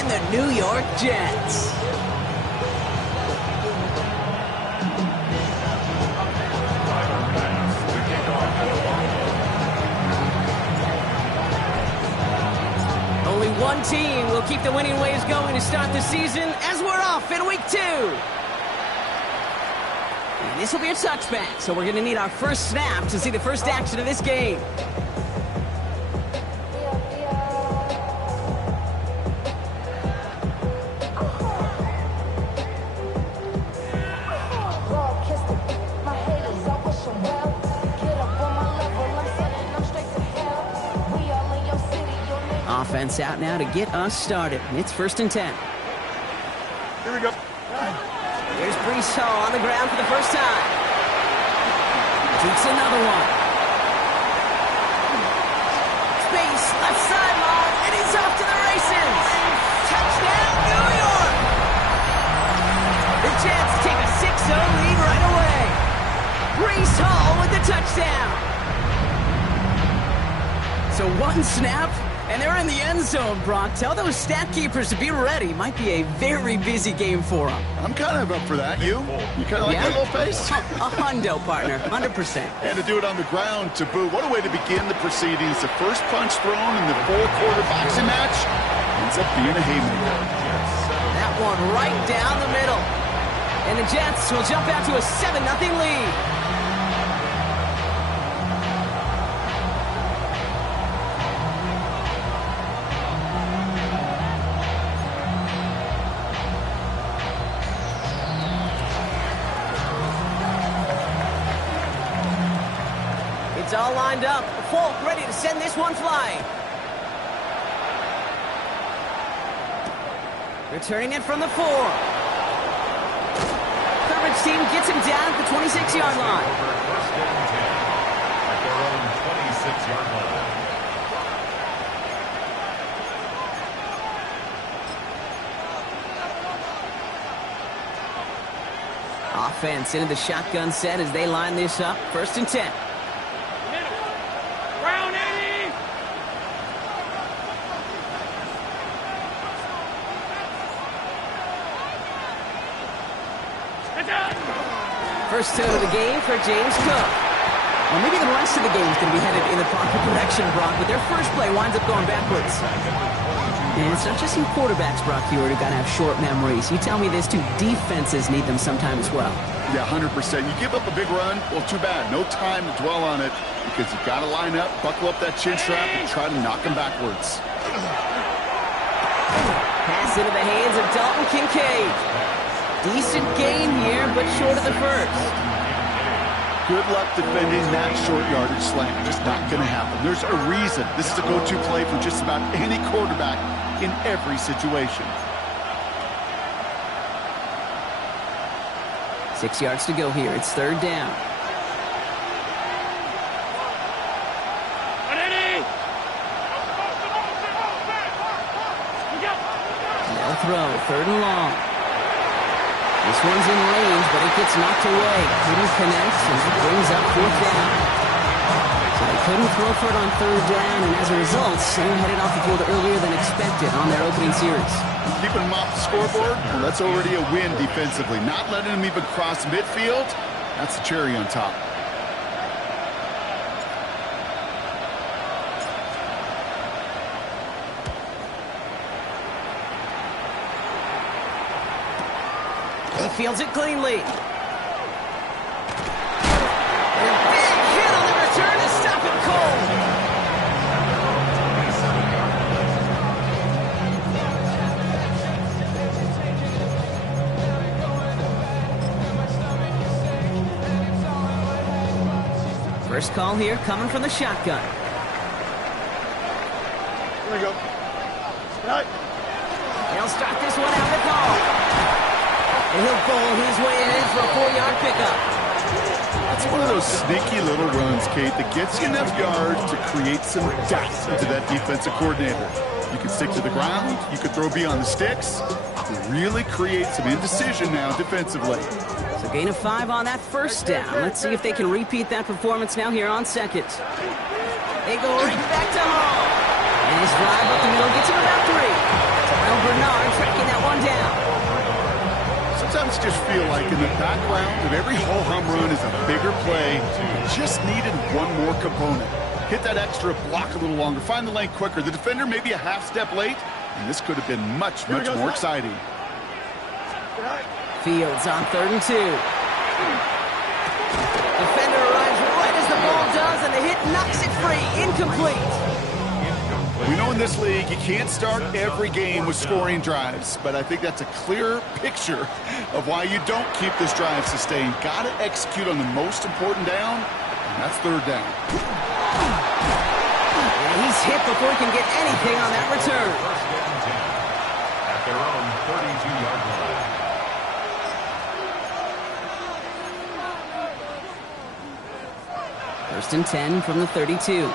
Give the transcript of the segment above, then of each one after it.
and the New York Jets. Only one team will keep the winning waves going to start the season as we're off in week 2. And this will be a touchback, so we're going to need our first snap to see the first action of this game. Offense out now to get us started. It's 1st and 10. Here we go. Here's Brees Hall on the ground for the first time. Takes another one. Space, left sideline, and he's off to the races. Touchdown, New York! The Jets take a 6-0 lead right away. Brees Hall with the touchdown. So one snap, and they're in the end zone, Brock. Tell those stat keepers to be ready. Might be a very busy game for them. I'm kind of up for that. You kind of like that little face? A hundo, partner. 100%. And to do it on the ground to boot. What a way to begin the proceedings. The first punch thrown in the 4-quarter boxing match ends up being a haymaker. That one right down the middle. And the Jets will jump out to a 7-0 lead. It's all lined up. Folk ready to send this one flying. Returning it from the 4. Coverage team gets him down at the 26-yard line. First and 10 at their own 26-yard line. Offense into the shotgun set as they line this up. 1st and 10. First out of the game for James Cook. Well, maybe the rest of the game is going to be headed in the proper direction, Brock, but their first play winds up going backwards. And it's not just some quarterbacks, Brock, Hewitt, who got to have short memories. You tell me this too, defenses need them sometime as well. Yeah, 100%. You give up a big run, well, too bad. No time to dwell on it because you've got to line up, buckle up that chin strap, and try to knock them backwards. Pass into the hands of Dalton Kincaid. Decent gain here, but short of the first. Good luck defending that short yardage slant. Just not going to happen. There's a reason this is a go-to play for just about any quarterback in every situation. 6 yards to go here. It's 3rd down. No throw. 3rd and long. This one's in range, but it gets knocked away. Couldn't connect, and it brings up 4th down. So they couldn't throw for it on 3rd down, and as a result, they're headed off the field earlier than expected on their opening series. Keeping them off the scoreboard, well, that's already a win defensively. Not letting them even cross midfield, that's the cherry on top. He fields it cleanly. And a big hit on the return to stop it cold. First call here coming from the shotgun. Here we go. Right. He'll start this one out with Hall. And he'll bowl his way in for a 4-yard pickup. That's one of those sneaky little runs, Kate, that gets you enough yards to create some doubt into that defensive coordinator. You can stick to the ground. You can throw beyond the sticks. Really create some indecision now defensively. So gain of 5 on that first down. Let's see if they can repeat that performance now here on 2nd. They go right back to Hall. And his drive up the middle gets him about 3. Terrell Bernard just feel like in the background of every ho-hum run is a bigger play. Just needed one more component. Hit that extra block a little longer. Find the lane quicker. The defender maybe a half step late, and this could have been much, much more exciting. Fields on 3rd and 2. Defender arrives right as the ball does, and the hit knocks it free. Incomplete. We know in this league you can't start every game with scoring drives, but I think that's a clear picture of why you don't keep this drive sustained. Got to execute on the most important down, and that's 3rd down. And he's hit before he can get anything on that return. First and 10 at their own 32-yard line. First and 10 from the 32.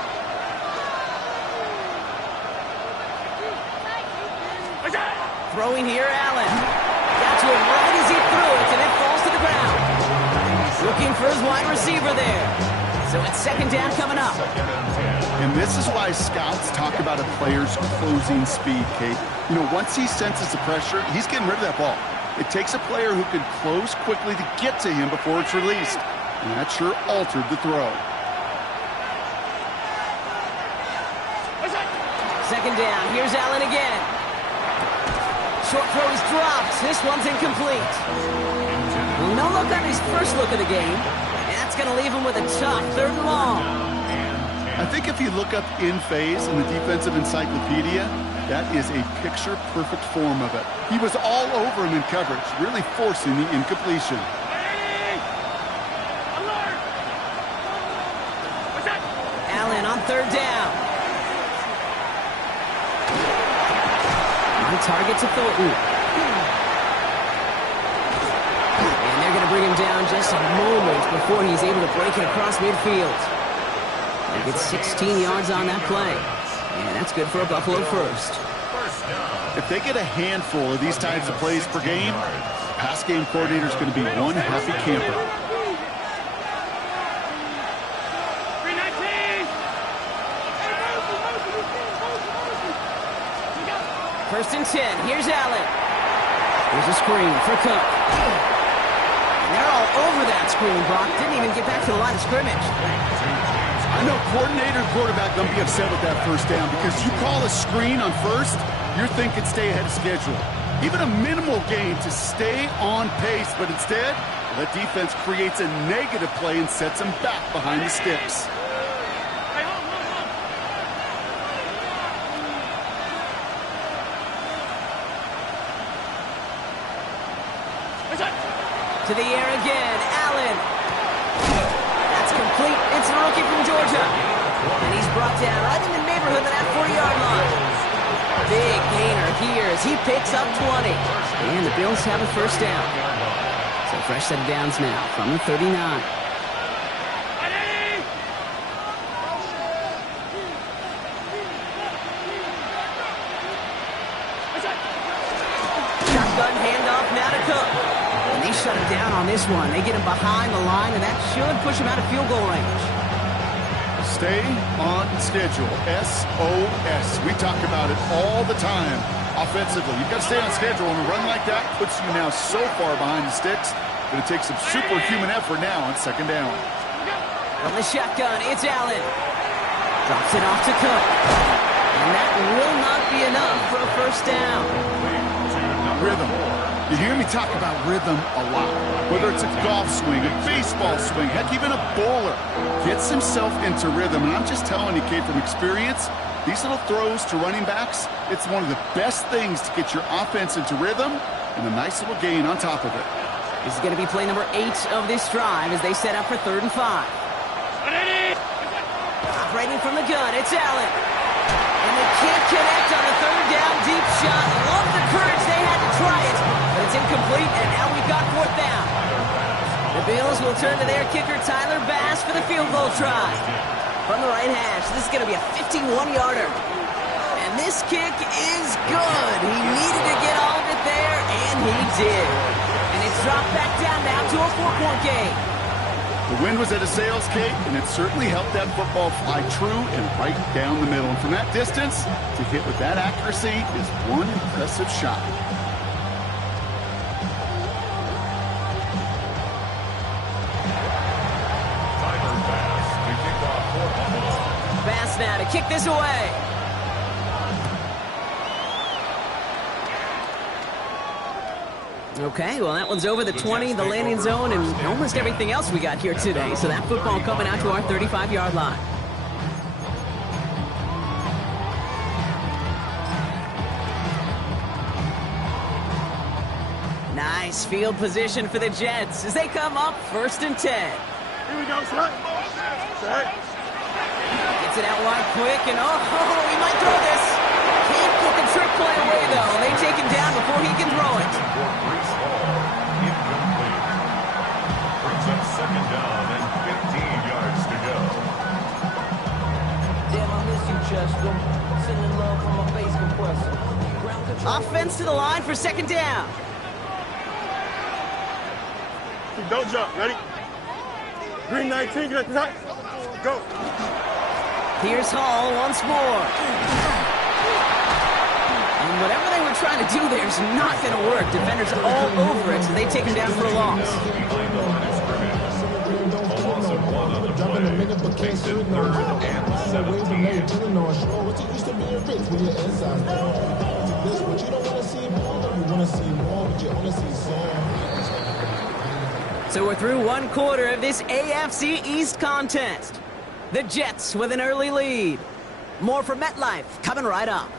Throwing here, Allen. Got to him right as he threw it, and it falls to the ground. Looking for his wide receiver there. So it's 2nd down coming up. And this is why scouts talk about a player's closing speed, Kate. You know, once he senses the pressure, he's getting rid of that ball. It takes a player who can close quickly to get to him before it's released. And that sure altered the throw. 2nd down. Here's Allen again. Short throw is dropped. This one's incomplete. Well, no look on his first look of the game. That's going to leave him with a tough 3rd and long. I think if you look up in phase in the defensive encyclopedia, that is a picture-perfect form of it. He was all over him in coverage, really forcing the incompletion. Allen on 3rd down. On target to Thornton. And they're going to bring him down just a moment before he's able to break it across midfield. He gets 16 yards on that play. And that's good for a Buffalo first. If they get a handful of these types of plays per game, pass game coordinator is going to be one happy camper. 1st and 10. Here's Allen. Here's a screen for Cook. And they're all over that screen, Brock. Didn't even get back to the line of scrimmage. I know coordinator and quarterback going to be upset with that 1st down because you call a screen on 1st, you're thinking stay ahead of schedule. Even a minimal gain to stay on pace, but instead, the defense creates a negative play and sets them back behind the sticks. To the air again, Allen. That's complete. It's the rookie from Georgia. And he's brought down right in the neighborhood of that 40-yard line. Big gainer here as he picks up 20. And the Bills have a 1st down. So fresh set of downs now from the 39. Shotgun handoff now to Cook. They shut him down on this one. They get him behind the line, and that should push him out of field goal range. Stay on schedule. SOS. We talk about it all the time. Offensively, you've got to stay on schedule, and a run like that puts you now so far behind the sticks. Going to take some superhuman effort now on 2nd down. From the shotgun, it's Allen. Drops it off to Cook. And that will not be enough for a 1st down. Rhythm. You hear me talk about rhythm a lot. Whether it's a golf swing, a baseball swing, heck, even a bowler gets himself into rhythm. And I'm just telling you, Kate, from experience, these little throws to running backs, it's one of the best things to get your offense into rhythm and a nice little gain on top of it. This is going to be play number 8 of this drive as they set up for 3rd and 5. Operating from the gun, it's Allen. And they can't connect on the 3rd down deep shot. Love the courage they had to try it. But it's incomplete, and now we've got 4th down. The Bills will turn to their kicker, Tyler Bass, for the field goal try. From the right hash, this is going to be a 51-yarder. And this kick is good. He needed to get all of it there, and he did. And it's dropped back down now to a 4-point game. The wind was at a sails, Kate, and it certainly helped that football fly true and right down the middle. And from that distance, to hit with that accuracy is one impressive shot. chance now to kick this away. Okay, well, that one's over the 20, the landing zone, and almost everything else we got here today. So that football coming out to our 35-yard line. Nice field position for the Jets as they come up 1st and 10. Here we go, son. Gets it out wide quick, and he might throw this. Can't get the trick play away, though. They take him down before he can throw it. Brings up 2nd down and 15 yards to go. Damn, I miss you, Chester. Sending love from my face compressor. Offense to the line for 2nd down. Don't jump. Ready? Green 19, get that. Go. Here's Hall once more. And whatever they were trying to do there is not going to work. Defenders all over it, so they take him down for a loss. A loss of 1 on the play. Makes it 3rd and 17. So we're through 1 quarter of this AFC East contest. The Jets with an early lead. More from MetLife coming right up.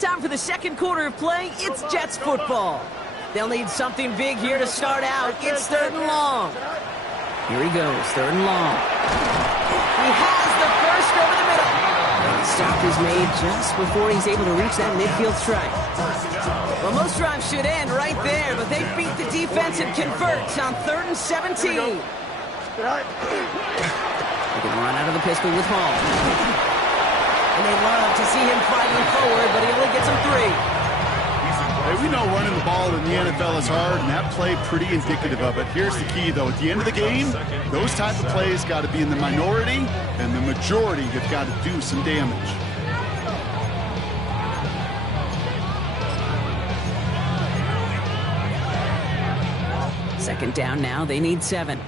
Time for the 2nd quarter of play. It's Jets football. They'll need something big here to start out. It's 3rd and long. Here he goes, 3rd and long. He has the first over the middle. And the stop is made just before he's able to reach that midfield strike. Well, most drives should end right there, but they beat the defense and convert on 3rd and 17. They can run out of the pistol with Hall. And they love to see him fighting forward, but he only gets them 3. Hey, we know running the ball in the NFL is hard, and that play pretty indicative of it. Here's the key, though. At the end of the game, those type of plays got to be in the minority, and the majority have got to do some damage. Second down now. They need 7.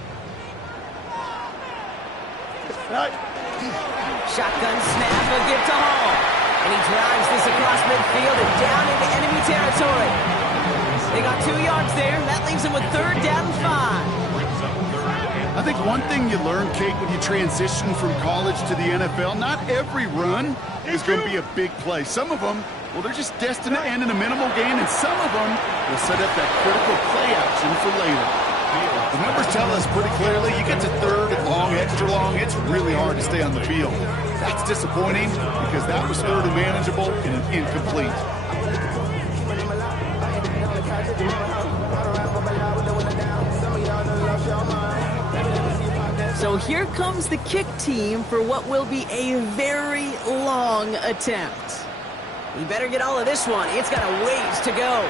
Shotgun snap will give to Hall. And he drives this across midfield and down into enemy territory. They got 2 yards there. That leaves them with 3rd down and 5. I think one thing you learn, Kate, when you transition from college to the NFL, not every run is going to be a big play. Some of them, well, they're just destined to end in a minimal gain, and some of them will set up that critical play action for later. The numbers tell us pretty clearly, you get to 3rd and long, extra long, it's really hard to stay on the field. That's disappointing because that was 3rd and manageable and incomplete. So here comes the kick team for what will be a very long attempt. You better get all of this one. It's got a ways to go.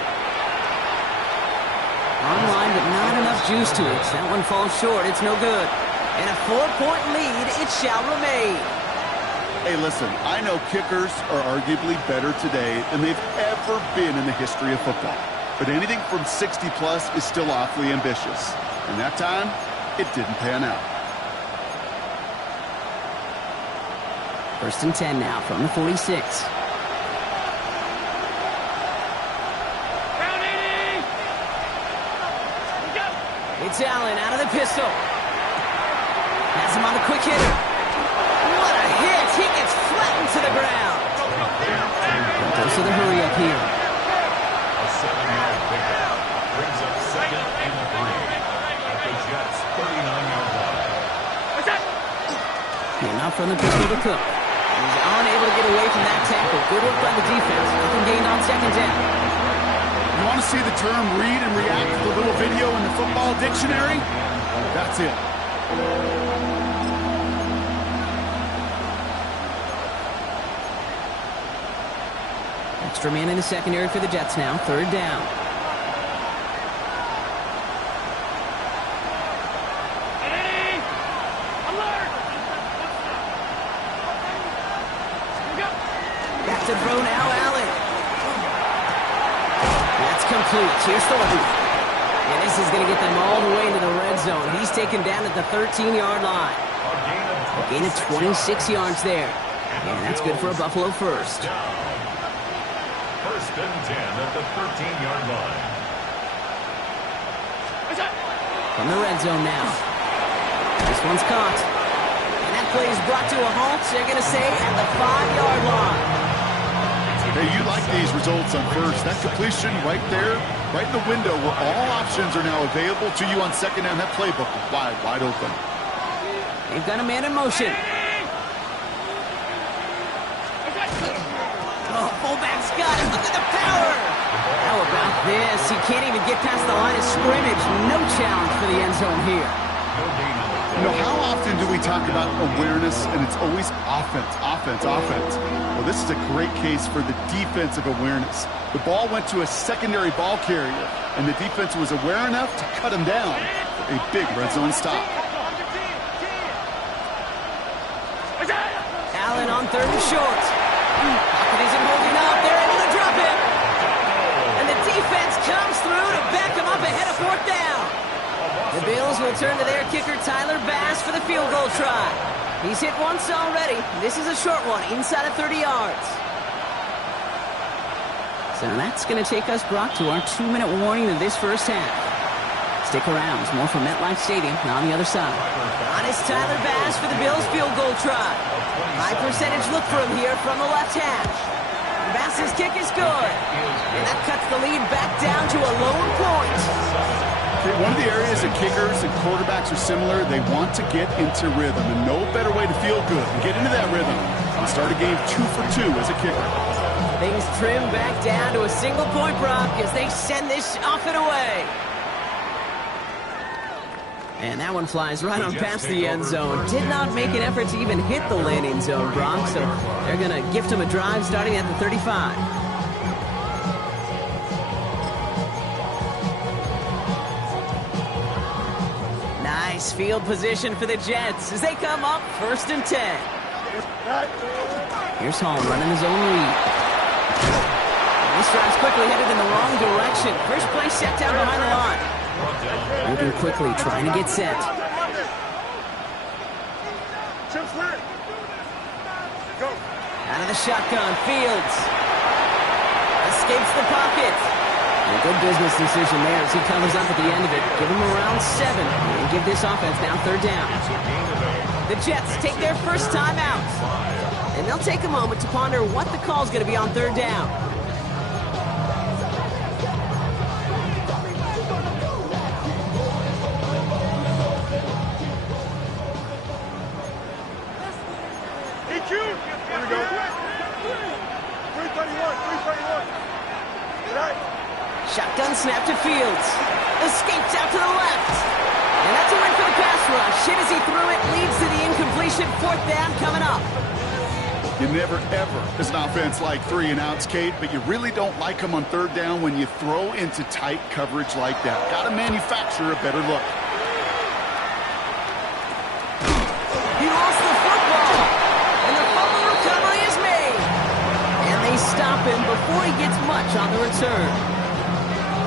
Online, but not enough juice to it. That one falls short. It's no good. And a 4-point lead, it shall remain. Hey, listen, I know kickers are arguably better today than they've ever been in the history of football. But anything from 60-plus is still awfully ambitious. And that time, it didn't pan out. 1st and 10 now from the 46. It's Allen out of the pistol. Has him on the quick hitter. What a hit! He gets flattened to the ground. Goes to the hurry up here. A 7-yard pickup. Brings up 2nd and 3 at the Jets' 39-yard line. Enough from the pistol to Cook. He's unable to get away from that tackle. Good work by the defense. Nothing gained on 2nd down. You want to see the term read and react to the little video in the football dictionary? That's it. Extra man in the secondary for the Jets now. 3rd down. to throw now, Allen. That's complete. Here's Thornton. And this is going to get them all the way into the red zone. He's taken down at the 13-yard line. A gain of 26 yards there. And that's good for a Buffalo first. First and 10 at the 13-yard line. From the red zone now. This one's caught. And that play is brought to a halt, they're going to say, at the 5-yard line. Hey, you like these results on first. That completion right there, right in the window where all options are now available to you on second down. That playbook is wide open. They've got a man in motion. Oh, fullback's got it. Look at the power. How about this? He can't even get past the line of scrimmage. No challenge for the end zone here. You know, how often do we talk about awareness, and it's always offense, offense, offense? Well, this is a great case for the defensive awareness. The ball went to a secondary ball carrier, and the defense was aware enough to cut him down for a big red zone stop. Allen on third and short. Pocket isn't holding up. They're able to drop him. And the defense comes through to back him up ahead of fourth down. The Bills will turn to their kicker, Tyler Bass, for the field goal try. He's hit once already. This is a short one, inside of 30 yards. So that's going to take us, Brock, to our 2-minute warning of this first half. Stick around. There's more from MetLife Stadium on the other side. On is Tyler Bass for the Bills field goal try. High percentage look for him here from the left hash. Bass's kick is good. And that cuts the lead back down to a lower point. One of the areas that kickers and quarterbacks are similar, they want to get into rhythm, and no better way to feel good and get into that rhythm than start a game 2 for 2 as a kicker. Things trim back down to a single point, Brock, as they send this off and away. And that one flies right on past the end zone. Did not make an effort to even hit the landing zone, Brock, so they're going to gift him a drive starting at the 35. Nice field position for the Jets as they come up 1st and 10. Here's Hall running his own read. This drive's quickly headed in the wrong direction. First play set down behind the line. Moving quickly, trying to get set. Out of the shotgun, Fields. Escapes the pocket. A good business decision there as he covers up at the end of it. Give him around 7 and give this offense now 3rd down. The Jets take their first time out. And they'll take a moment to ponder what the call is going to be on 3rd down. Shotgun snap to Fields. Escapes out to the left. And that's a win for the pass rush. Hit as he threw it. Leads to the incompletion. 4th down coming up. You never, ever, as an offense, like 3 and outs, Kate, but you really don't like them on 3rd down when you throw into tight coverage like that. Got to manufacture a better look. He lost the football. And the fumble recovery is made. And they stop him before he gets much on the return.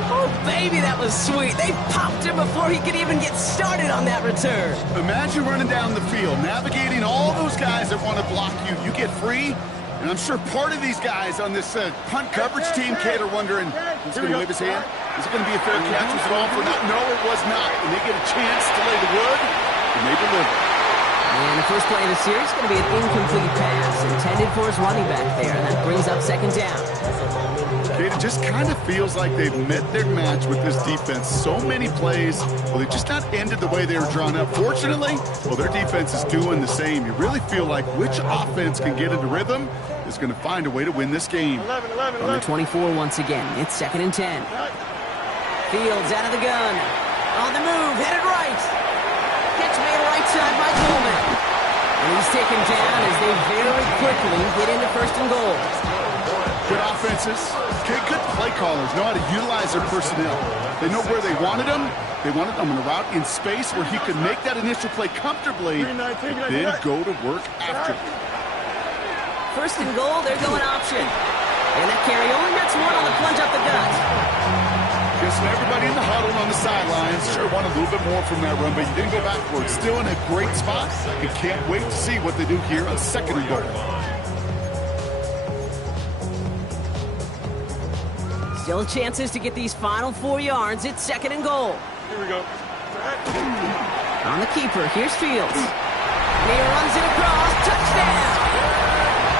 Oh, baby, that was sweet. They popped him before he could even get started on that return. Imagine running down the field, navigating all those guys that want to block you. You get free, and I'm sure part of these guys on this punt coverage team, Kate, are wondering, who's going to wave his hand? Is it going to be a fair catch? Was it all for not? No, it was not. And they get a chance to lay the wood, and they deliver. And the first play of the series is going to be an incomplete pass intended for his running back there. And that brings up 2nd down. Kate, it just kind of feels like they've met their match with this defense. So many plays, well, they just not ended the way they were drawn up. Fortunately, well, their defense is doing the same. You really feel like which offense can get into rhythm is going to find a way to win this game. 11. From the 24 once again, it's 2nd and 10. Fields out of the gun. On the move, headed right. Catch made right side by Coleman. And he's taken down as they very quickly get into 1st and goal. Good offenses. Okay, good play callers know how to utilize their personnel. They know where they wanted them. They wanted them in a route in space where he could make that initial play comfortably, then go to work after. first and goal, they're going option. And that carry only nets one on the plunge up the gut. Guessing everybody in the huddle and on the sidelines sure want a little bit more from that run, but you didn't go backwards. Still in a great spot. You can't wait to see what they do here on second and goal. Still chances to get these final 4 yards. It's second and goal. Here we go. On the keeper, here's Fields. And he runs it across. Touchdown!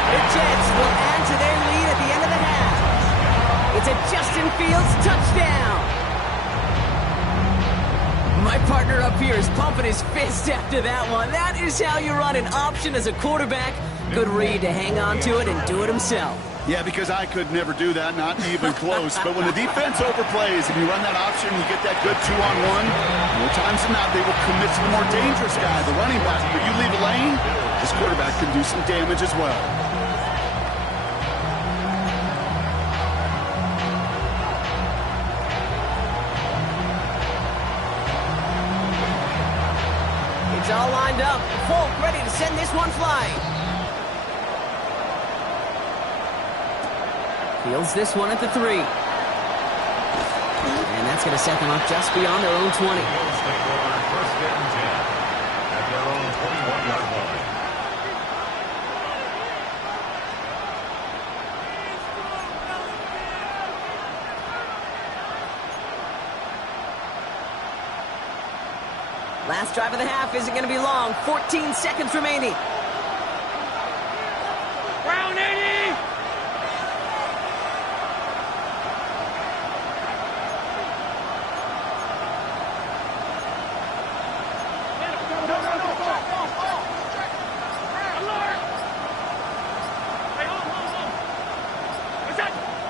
The Jets will add to their lead at the end of the half. It's a Justin Fields touchdown. My partner up here is pumping his fist after that one. That is how you run an option as a quarterback. Good read to hang on to it and do it himself. Yeah, because I could never do that, not even close. But when the defense overplays and you run that option, you get that good 2-on-1, more times than not, they will commit to the more dangerous guy, the running back. But you leave a lane, this quarterback can do some damage as well. It's all lined up. Folk ready to send this one flying. Fields this one at the 3. And that's going to set them up just beyond their own 20. First and 10 at their own 21-yard line. Last drive of the half isn't going to be long. 14 seconds remaining. Brown 80!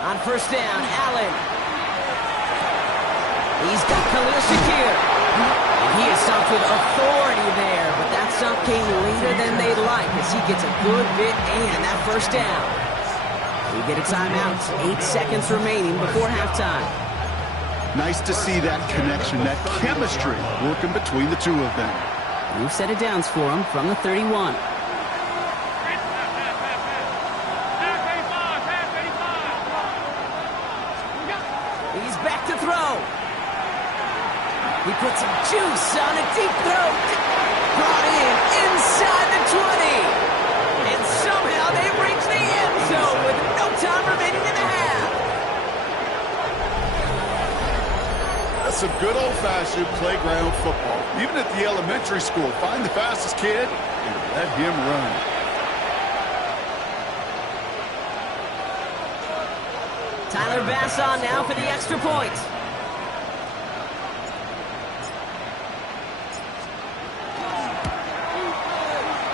On first down, Allen. He's got Khalil Shakir. And he is stopped with authority there, but that stop came later than they'd like as he gets a good bit and that first down. We get a timeout. 8 seconds remaining before halftime. Nice to see that connection, that chemistry working between the two of them. New set of downs for him from the 31. He's back to throw. He puts some juice on a deep throw. Brought in inside the 20. And somehow they've reached the end zone with no time remaining in the half. That's some good old-fashioned playground football. Even at the elementary school, find the fastest kid and let him run. Tyler Bass on now for the extra point.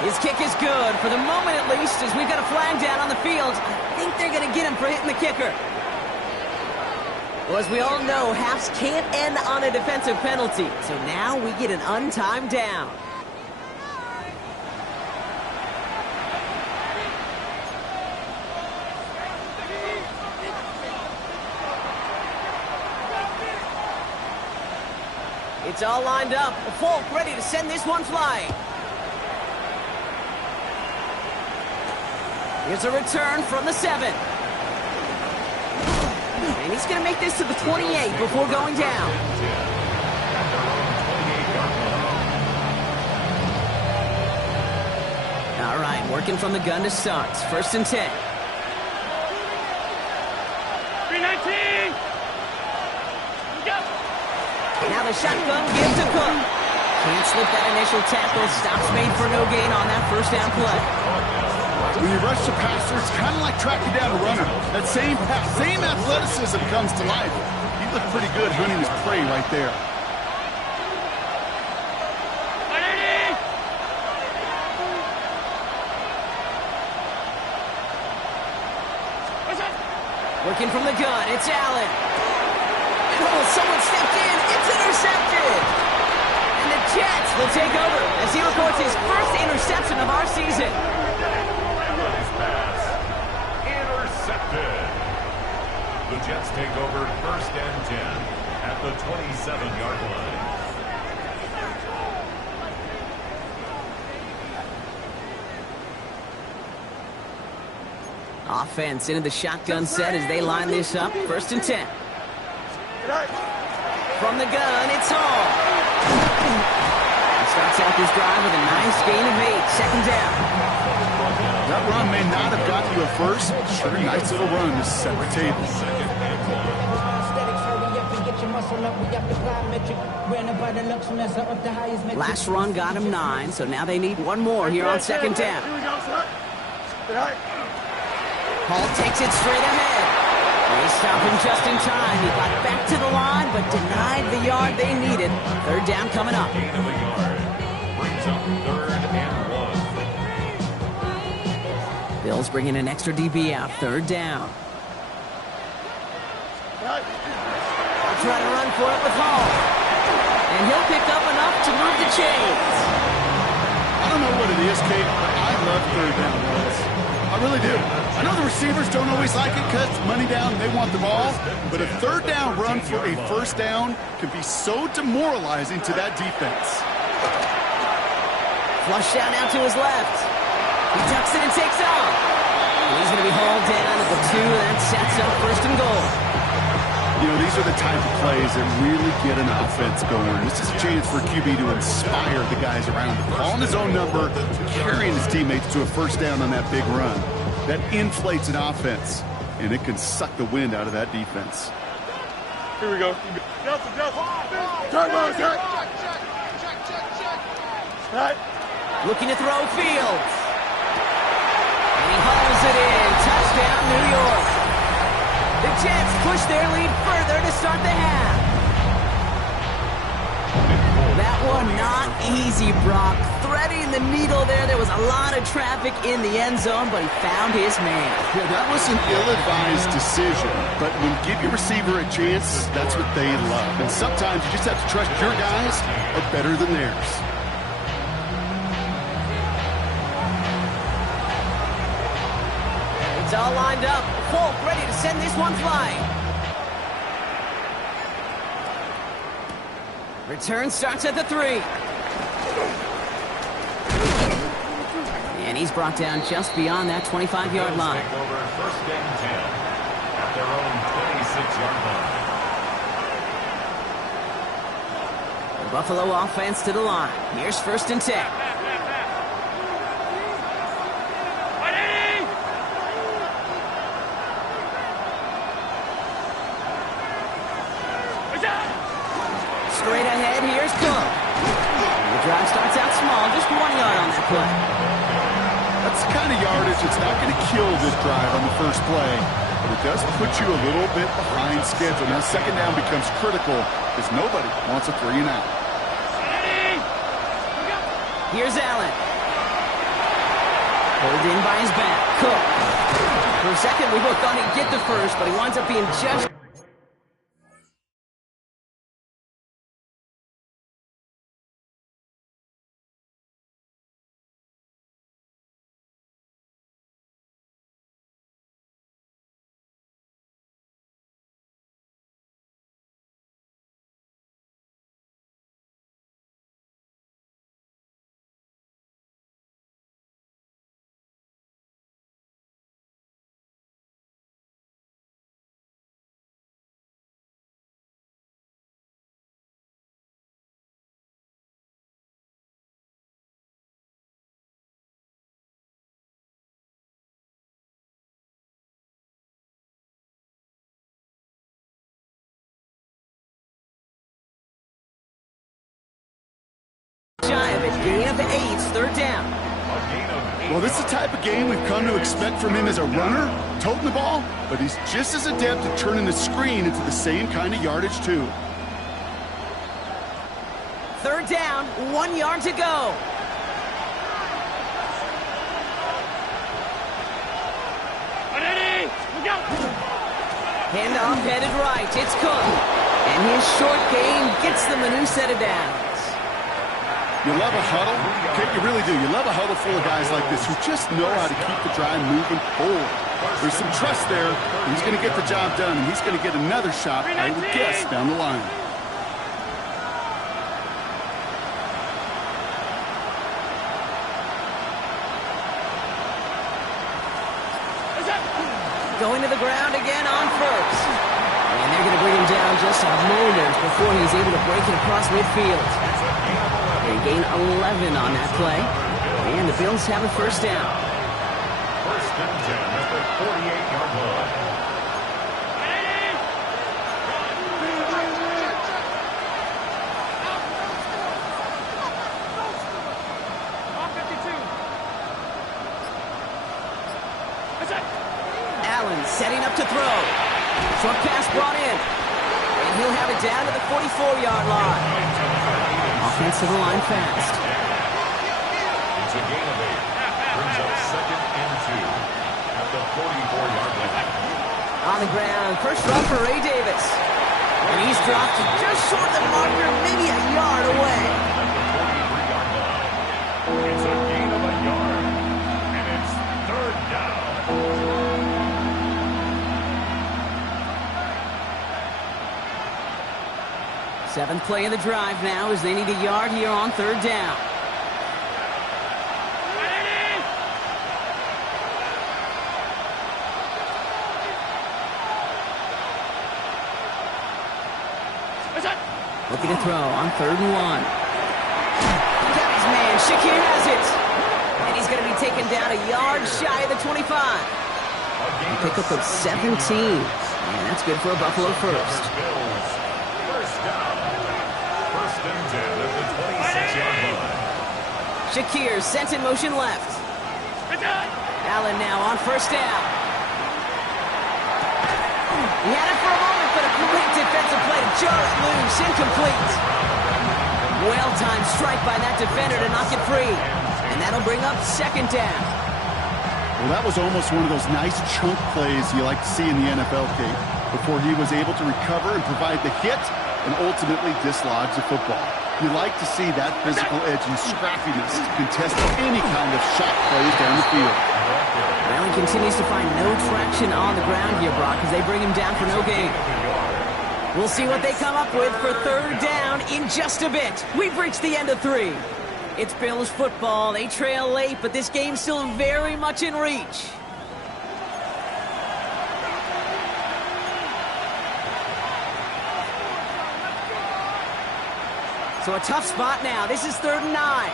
His kick is good, for the moment at least, as we've got a flag down on the field. I think they're going to get him for hitting the kicker. Well, as we all know, halves can't end on a defensive penalty, so now we get an untimed down. It's all lined up. Folk ready to send this one flying. Here's a return from the 7. And he's going to make this to the 28 before going down. All right, working from the gun to start. First and 10. 319! Now the shotgun gives to Cook. Can't slip that initial tackle. Stops made for no gain on that first down play. When you rush the passer, it's kind of like tracking down a runner. That same athleticism comes to life. He looked pretty good hunting his prey right there. Working from the gun, it's Allen. And oh, someone stepped in. It's intercepted. And the Jets will take over as he records his first interception of our season. Intercepted. The Jets take over first and 10 at the 27-yard line. Offense into the shotgun set as they line this up. 1st and 10. From the gun, it's Hall. He starts out this drive with a nice gain of 8. 2nd down. That run may not have gotten you a first. Sure, nice little run to set the table. Last run got him 9, so now they need one more here on 2nd down. Hall takes it straight ahead. They stop him just in time. He got back to the line, but denied the yard they needed. 3rd down coming up. Gain of a yard. Brings up 3rd and 1. Bills bringing an extra DB out. 3rd down. They'll try to run for it with Hall. And he'll pick up enough to move the chains. I don't know what it is, Kate, but I love 3rd down runs. I really do. I know the receivers don't always like it because money down, they want the ball. But a 3rd down run for a 1st down can be so demoralizing to that defense. Flush down out to his left. He tucks it and takes off. And he's going to be hauled down at the 2. That sets up 1st and goal. You know, these are the type of plays that really get an offense going. This is a chance for QB to inspire the guys around him. Calling his own number, carrying his teammates to a 1st down on that big run. That inflates an offense, and it can suck the wind out of that defense. Here we go. Turn, check. Right. Looking to throw Fields. And he hauls it in. Touchdown, New York. The Jets push their lead further to start the half. That one not easy, Brock. Threading the needle there. There was a lot of traffic in the end zone, but he found his man. Yeah, that was an ill-advised decision, but when you give your receiver a chance, that's what they love. And sometimes you just have to trust your guys are better than theirs. It's all lined up. Folk ready to send this one flying. Return starts at the 3. And he's brought down just beyond that 25-yard line. Take over 1st and 10 at their own 26-yard line. The Buffalo offense to the line. Here's 1st and 10. Straight ahead, here's Cook. The drive starts out small, just 1 yard on that play. That's the kind of yardage that's not going to kill this drive on the first play, but it does put you a little bit behind schedule. Now 2nd down becomes critical because nobody wants a 3 and out. Here's Allen. Pulled in by his back. Cook. For a second, we both thought he'd get the first, but he winds up being just... Shy of it. Gain of 8. 3rd down. Well, this is the type of game we've come to expect from him as a runner, toting the ball, but he's just as adept at turning the screen into the same kind of yardage, too. 3rd down. 1 yard to go. Handoff headed right. It's Cook. And his short game gets them a new set of downs. You love a huddle? Okay, you really do. You love a huddle full of guys like this who just know how to keep the drive moving forward. There's some trust there. He's going to get the job done, and he's going to get another shot, I would guess, down the line. going to the ground again on first. And they're going to bring him down just a moment before he's able to break it across midfield. They gain 11 on that play. And the Bills have a first down. First and 10 at the 48-yard line. Allen setting up to throw. Short pass brought in. And he'll have it down to the 44-yard line. Offensive line fast. It's a gain of 8. Brings up second and 2 at the 44-yard line. On the ground, first run for Ray Davis. And he's dropped just short of the marker, maybe a yard away. At the 43-yard line. It's a gain of a yard. And it's third down. Seventh play of the drive now as they need a yard here on third down. Looking to throw on third and 1. Got his man. Shakir has it. And he's going to be taken down a yard shy of the 25. A pickup of 17. And that's good for a Buffalo first. First down. First and 10 at the 26-yard line. Shakir sent in motion left. Allen now on first down. He had it for a moment, but a great defensive play to jar it loose. Incomplete. Well-timed strike by that defender to knock it free. And that'll bring up second down. Well, that was almost one of those nice chunk plays you like to see in the NFL, Kate, before he was able to recover and provide the hit and ultimately dislodge the football. You like to see that physical edge and scrappiness to contest any kind of shot plays down the field. Well, he continues to find no traction on the ground here, Brock, as they bring him down for no gain. We'll see what they come up with for third down in just a bit. We've reached the end of 3. It's Bills football. They trail late, but this game's still very much in reach. So a tough spot now. This is third and 9.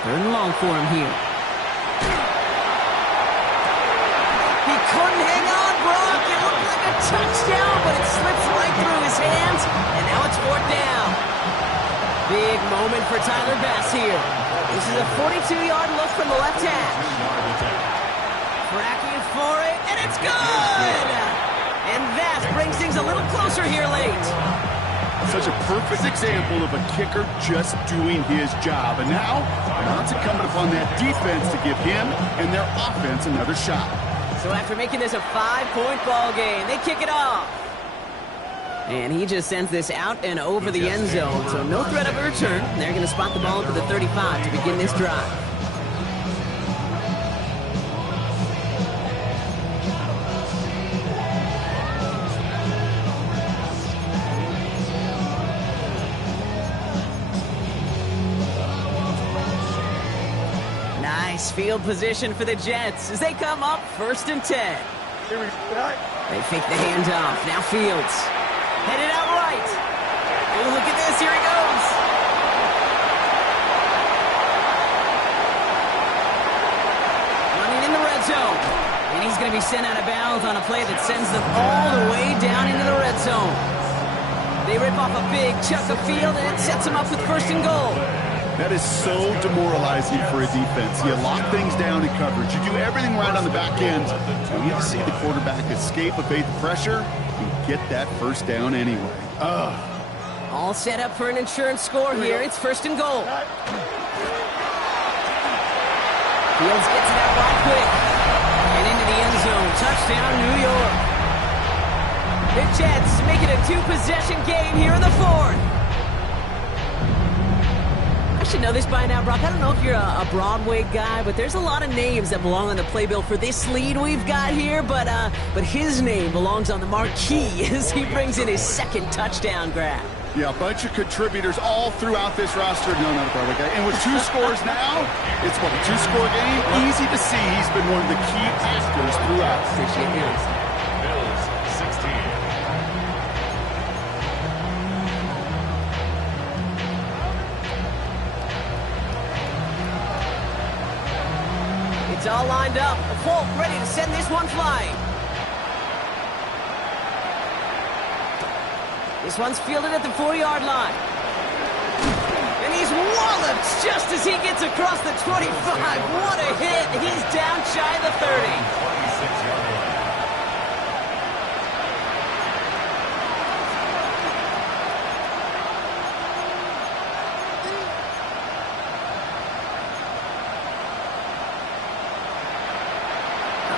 Third and long for him here. He couldn't hang on, Brock. It looked like a touchdown, but it slips right through his hands, and now it's fourth down. Big moment for Tyler Bass here. This is a 42-yard look from the left hash. Cracking for it, and it's good! And that brings things a little closer here late. Such a perfect example of a kicker just doing his job. And now it's incumbent upon that defense to give him and their offense another shot. So after making this a 5-point ball game, they kick it off. And he just sends this out and over the end zone. So no threat of a return. They're going to spot the ball up at the 35 to begin this drive. Nice field position for the Jets as they come up first and 10. They fake the handoff. Now Fields. Headed out right. Oh, look at this. Here he goes. Running in the red zone. And he's going to be sent out of bounds on a play that sends them all the way down into the red zone. They rip off a big chunk of field, and it sets them up with first and goal. That is so demoralizing for a defense. You lock things down in coverage. You do everything right on the back end. You need to see the quarterback escape, evade the pressure, and get that first down anyway. All set up for an insurance score here. It's first and goal. Fields gets it out right quick. And into the end zone. Touchdown, New York. The Jets make it a 2-possession game here in the fourth. should know this by now, Brock. I don't know if you're a Broadway guy, but there's a lot of names that belong on the playbill for this lead we've got here. But his name belongs on the marquee as he brings in his second touchdown grab. Yeah, a bunch of contributors all throughout this roster. No, not a Broadway guy. And with 2 scores now, it's what, a 2-score game? Easy to see he's been one of the key actors throughout. Appreciate you. Bills 16. It's all lined up. Folk ready to send this one flying. This one's fielded at the 4-yard line. And he's walloped just as he gets across the 25. What a hit. He's down shy of the 30. 26-yard line.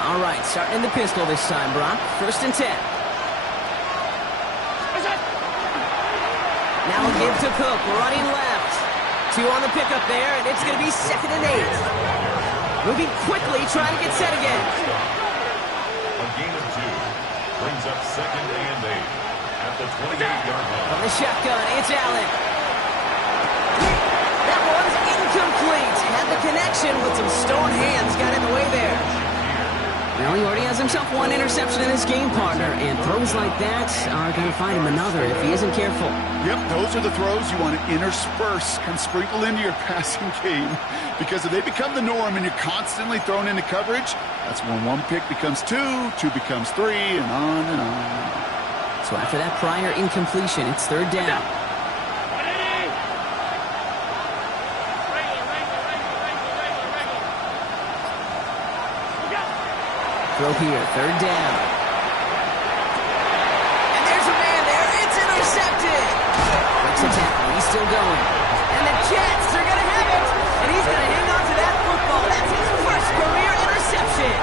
All right, starting in the pistol this time, Brock. 1st and 10. Now a give to Cook, running left. 2 on the pickup there, and it's going to be 2nd and 8. Moving quickly, trying to get set again. A gain of 2 brings up 2nd and 8 at the 28-yard line. From the shotgun, it's Allen. That one's incomplete. Had the connection, but some stone hands got in the way there. Well, he already has himself 1 interception in this game, partner, and throws like that are going to find him another if he isn't careful. Yep, those are the throws you want to intersperse and sprinkle into your passing game, because if they become the norm and you're constantly thrown into coverage, that's when 1 pick becomes 2, 2 becomes 3, and on and on. So after that prior incompletion, it's 3rd down. Throw here, 3rd down. And there's a man there. It's intercepted. Breaks a tackle. He's still going. And the Jets are going to have it. And he's going to hang on to that football. That's his first career interception.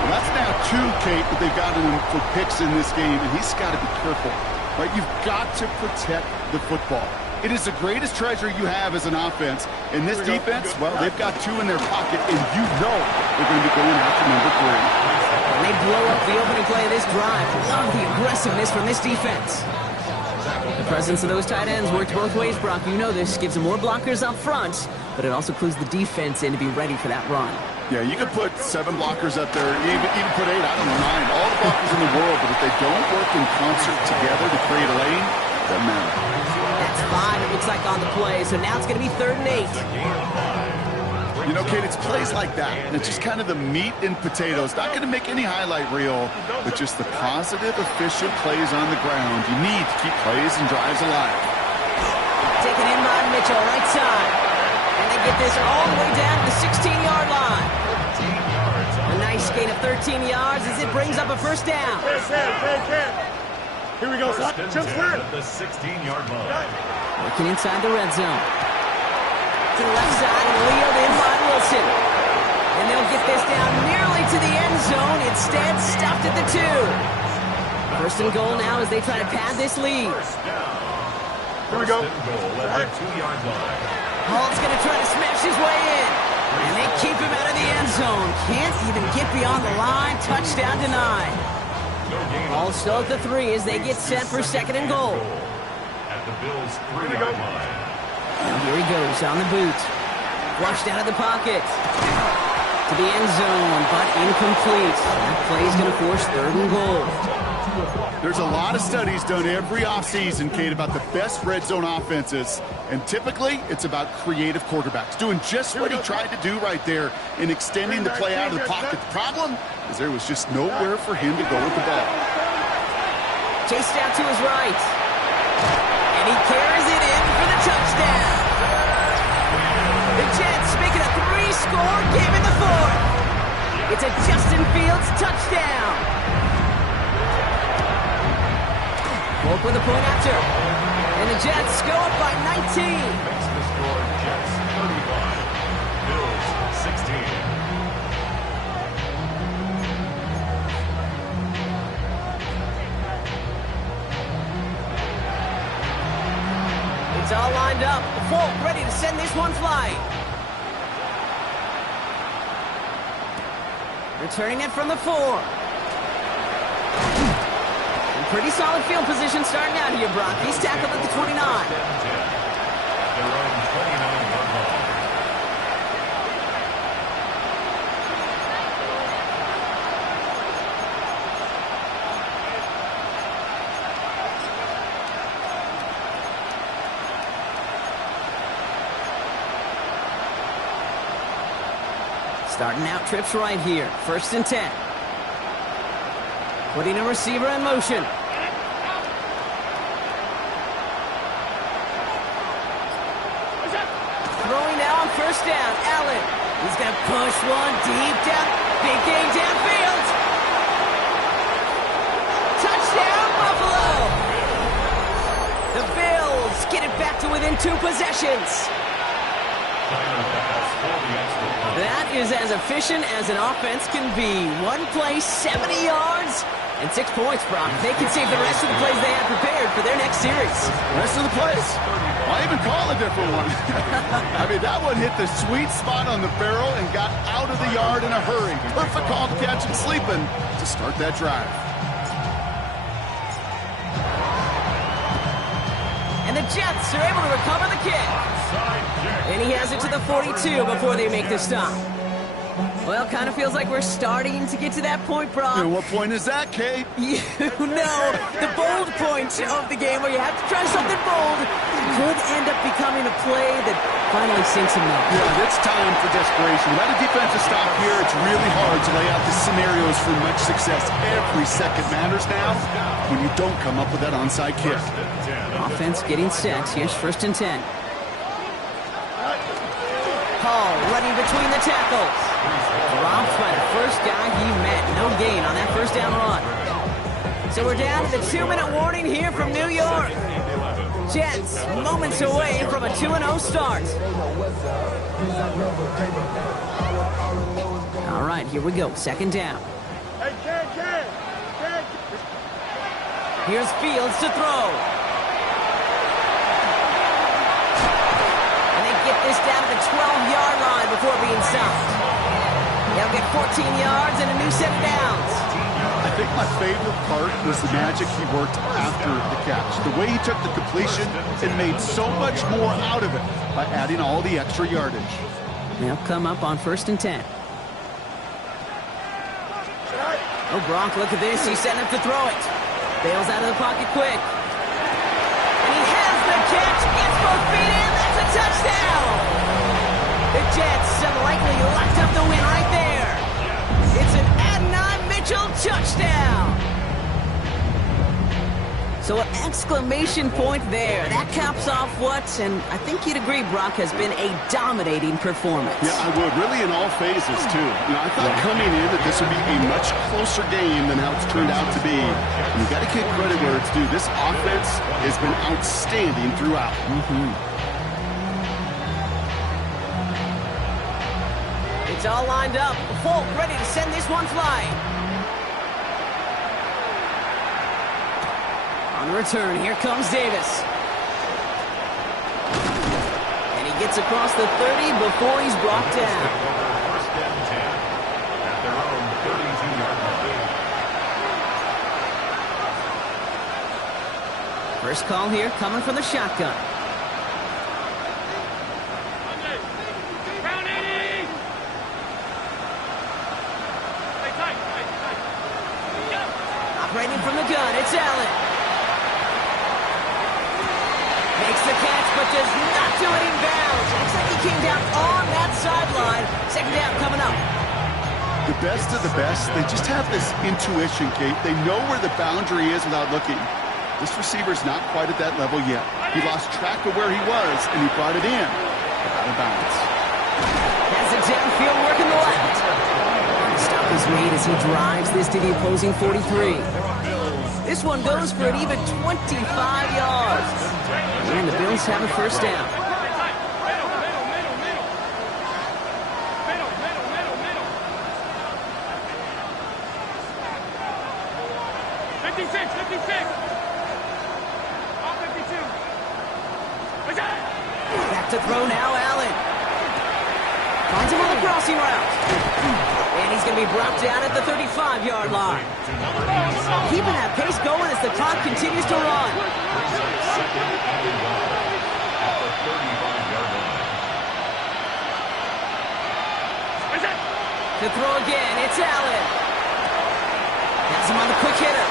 Well, that's now 2, Kate, that they've gotten him for picks in this game, and he's got to be careful. Right? You've got to protect the football. It is the greatest treasure you have as an offense. In this defense, well, they've got 2 in their pocket, and you know they're going to be going after number 3. And they blow up the opening play of this drive. Love the aggressiveness from this defense. The presence of those tight ends works both ways, Brock. You know this. Gives them more blockers up front, but it also clues the defense in to be ready for that run. Yeah, you could put 7 blockers up there, even put 8, I don't mind. All the blockers in the world, but if they don't work in concert together to create a lane, it doesn't matter. That's 5, it looks like, on the play, so now it's going to be 3rd and 8. You know, Kate, it's plays like that, and it's just kind of the meat and potatoes. Not going to make any highlight reel, but just the positive, efficient plays on the ground. You need to keep plays and drives alive. Taken in by Mitchell, right side. And they get this all the way down to the 16-yard line. A nice gain of 13 yards as it brings up a 1st down. Here we go, son. Jump square. At the 16-yard line. Working inside the red zone. To the left side and wheeled in by Wilson. And they'll get this down nearly to the end zone. Instead, stopped at the 2. 1st and goal now as they try to pad this lead. Here we go. First and goal at the 2-yard line. Hall's going to try to smash his way in. And they keep him out of the end zone. Can't even get beyond the line. Touchdown denied. Hall still at the 3 as they get set for 2nd and goal. At the Bills' 3-yard line. And here he goes on the boot. Flushed out of the pocket. To the end zone, but incomplete. That play is going to force 3rd and goal. There's a lot of studies done every offseason, Kate, about the best red zone offenses. And typically, it's about creative quarterbacks doing just what he tried to do right there in extending the play out of the pocket. The problem is there was just nowhere for him to go with the ball. Chased out to his right. And he carries it in for the touchdown. The Jets make it a 3-score game in the 4th. It's a Justin Fields touchdown. Volk with a point after. And the Jets go up by 19. Makes the score Jets 35, Bills 16. It's It's all lined up. Folk ready to send this one flying. Returning it from the 4. In pretty solid field position starting out here, Brock. He's tackled at the 29. Their own 29-yard line. Starting out trips right here. 1st and 10. Putting a receiver in motion. Throwing now on 1st down. Allen. He's going to push one deep down. Big gain downfield. Touchdown, Buffalo. The Bills get it back to within 2 possessions. That is as efficient as an offense can be. One play, 70 yards, and 6 points, Brock. They can save the rest of the plays they had prepared for their next series. Rest of the plays? Why even call a different one? I mean, that one hit the sweet spot on the barrel and got out of the yard in a hurry. Perfect call to catch him sleeping to start that drive. And the Jets are able to recover the kick. And he has it to the 42 before they make the stop. Well, kind of feels like we're starting to get to that point, Brock. And what point is that, Kate? You know, the bold point of the game where you have to try something bold could end up becoming a play that finally sinks him up. Yeah, it's time for desperation. Without a defensive stop here, it's really hard to lay out the scenarios for much success. Every second matters now when you don't come up with that onside kick. Offense getting set. Here's 1st and 10. Hall running between the tackles. Dropped by the first guy he met. No gain on that 1st down run. So we're down to the 2-minute warning here from New York. Jets moments away from a 2-0 start. All right, here we go. 2nd down. Here's Fields to throw. Get this down to the 12-yard line before being stopped. They'll get 14 yards and a new set of downs. I think my favorite part was the magic he worked after the catch. The way he took the completion and made so much more out of it by adding all the extra yardage. They'll come up on 1st and 10. Oh, Gronk, look at this. He's setting up to throw it. Bails out of the pocket quick. And he has the catch. Gets both feet in. That's a touchdown. The Jets have likely locked up the win right there. It's an Adnan Mitchell touchdown. So an exclamation point there. That caps off what, and I think you'd agree, Brock, has been a dominating performance. Yeah, I would. Really in all phases, too. You know, I thought coming in that this would be a much closer game than how it's turned out to be. And you got to give credit where it's due. This offense has been outstanding throughout. It's all lined up. Folk ready to send this one flying. On return, here comes Davis. And he gets across the 30 before he's brought down. 1st and 10 at their own 32-yard line. First call here coming from the shotgun. Operating from the gun, it's Allen. Makes the catch, but does not do it in bounds. Looks like he came down on that sideline. 2nd down coming up. The best of the best, they just have this intuition, Kate. They know where the boundary is without looking. This receiver's not quite at that level yet. He lost track of where he was, and he brought it in. Out of bounds. Has it downfield working the left. The stop is made as he drives this to the opposing 43. This one goes for an even 25 yards. And the Bills have a 1st down. All 52. to throw now, Allen. Finds him on the crossing route. And he's going to be brought down at the 35-yard line. Keeping that pace going as the clock continues to run. Second and 1 at the 35-yard line. To throw again, it's Allen. Has him on the quick hitter.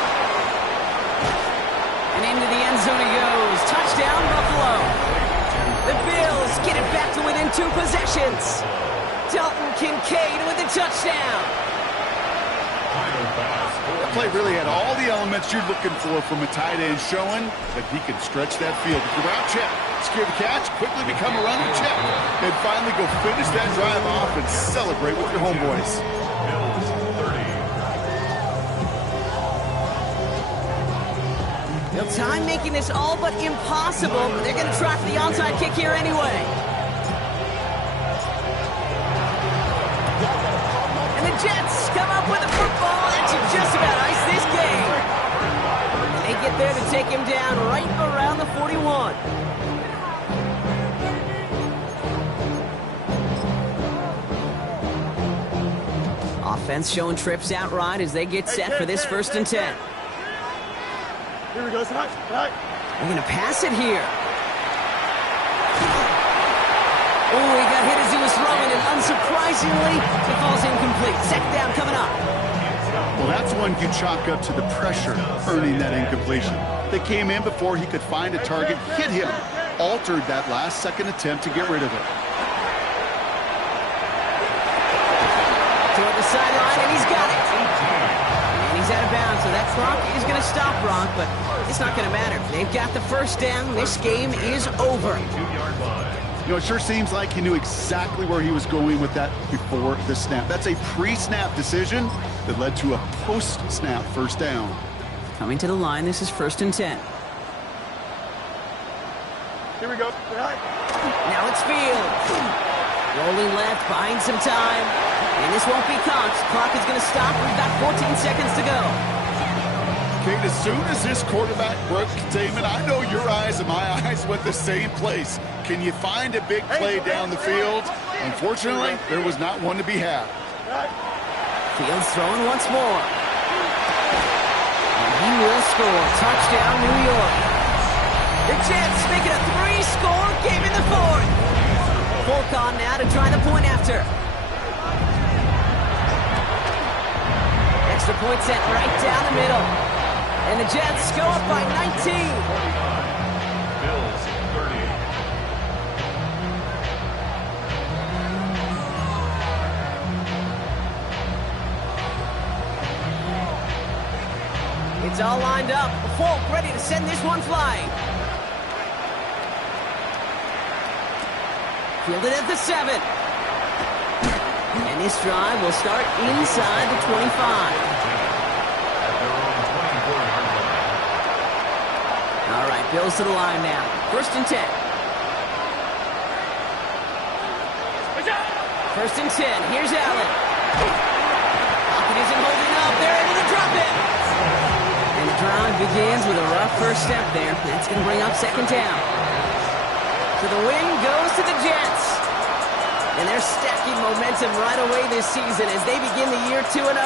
And into the end zone he goes. Touchdown, Buffalo. The Bills get it back to within 2 possessions. Dalton Kincaid with the touchdown. That play really had all the elements you're looking for from a tight end, showing that he can stretch that field. If you're out, check. Secure the catch, quickly become a runner, check. And finally go finish that drive off and celebrate with your homeboys. Bills 30. Well, time making this all but impossible, but they're going to try for the onside kick here anyway. And the Jets come up with a football that should just about ice this game. And they get there to take him down right around the 41. Offense showing trips out right as they get set for this 1st and 10. Here we go, Side. They're going to pass it here. Oh, he got hit as he was throwing, and unsurprisingly, it falls incomplete. 2nd down coming up. Well, that's one you chalk up to the pressure earning that incompletion. They came in before he could find a target, hit him, altered that last-second attempt to get rid of it. Toward the sideline, and he's got it. And he's out of bounds, so that clock is going to stop, Brock, but it's not going to matter. They've got the 1st down. This game is over. 2-yard line. You know, it sure seems like he knew exactly where he was going with that before the snap. That's a pre-snap decision that led to a post-snap 1st down. Coming to the line, this is 1st and 10. Here we go. Now it's Fields. Rolling left, buying some time. And this won't be Cox. Clock is going to stop. We've got 14 seconds to go. Kate, as soon as this quarterback broke containment, I know your eyes and my eyes went the same place. Can you find a big play down the field? Unfortunately, there was not one to be had. Fields throwing once more. And he will score. Touchdown, New York. The Jets make it a 3-score game in the 4th. Volk on now to try the point after. Extra point sent right down the middle. And the Jets go up by 19. Bills 30. It's all lined up. Volk ready to send this one flying. Fielded at the 7. And this drive will start inside the 25. All right, Bills to the line now. 1st and 10. 1st and 10. Here's Allen. Pocket isn't holding up. They're able to drop it. And the drive begins with a rough 1st step there. That's going to bring up 2nd down. So the win goes to the Jets. And they're stacking momentum right away this season as they begin the year 2-0.